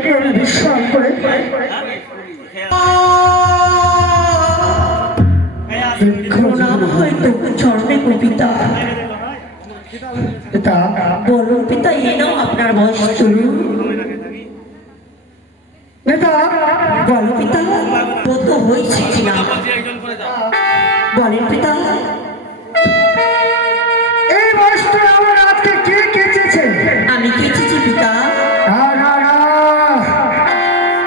একটু আমি বিশ্রাম করে প্রণাম হয়তো চরণে কবিতা। পিতা বলুন পিতা, এই নাও আপনার বস্ত্র। পিতা বলো পিতা, কত হয়েছে কিনা বলেন পিতা। এই বস্ত্র আমার আজকে কে কেচেছে? আমি কেচেছি পিতা। না না না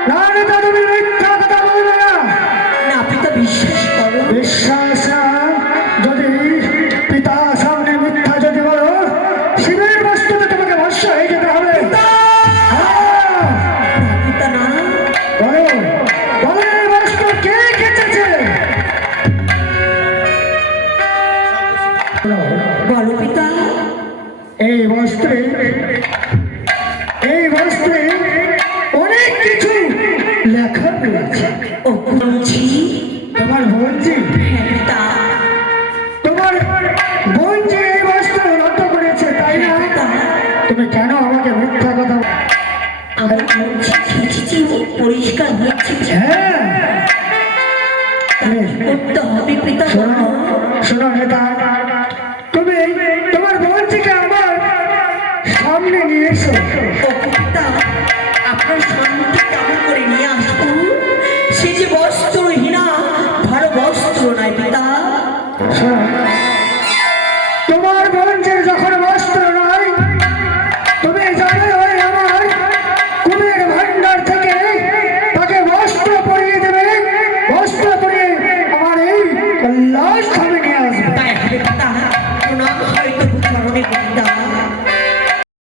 না পিতা, তুমি মিথ্যা কথা বলবে না। না পিতা, বিশ্বাস করো। বিশ্বাস না, যদি পিতা সামনে মিথ্যা যদি বলো, শিবের বস্তুতে তোমাকে ভস্য হয়ে যেতে হবে। হ্যাঁ, না পিতা না। বলো বলো, এই বস্ত্র কে কেচেছে? বলো পিতা। এই বস্ত্রে অনেক কিছু লেখা রয়েছে। ও বলছি। তোমার বোনজি, হ্যাঁ পিতা। তোমার বোনজি এই বস্ত্র রদ করেছে, তাই না? পিতা, তুমি কেন আমাকে মিথ্যা কথা আমি বলছি কেচেছি, পরিষ্কার হচ্ছে। হ্যাঁ, করতে হবে পিতা। শোনো শোনো নেতা, তুমি তোমার বোনজিকে আমার সামনে নিয়ে এসো। ও পিতা, আপনার সামনে কেমন করে নিয়ে আসবো? সে যে বস্ত্রহীনা, ভালো বস্ত্র নাই পিতা। শোনো, তোমার বোনজির যখন বস্ত্র নয়, তুমি যাবে ওই আমার কুবের ভান্ডার থেকে তাকে বস্ত্র পরিয়ে দেবে। বস্ত্র পরিয়ে আমার এই কৈলাস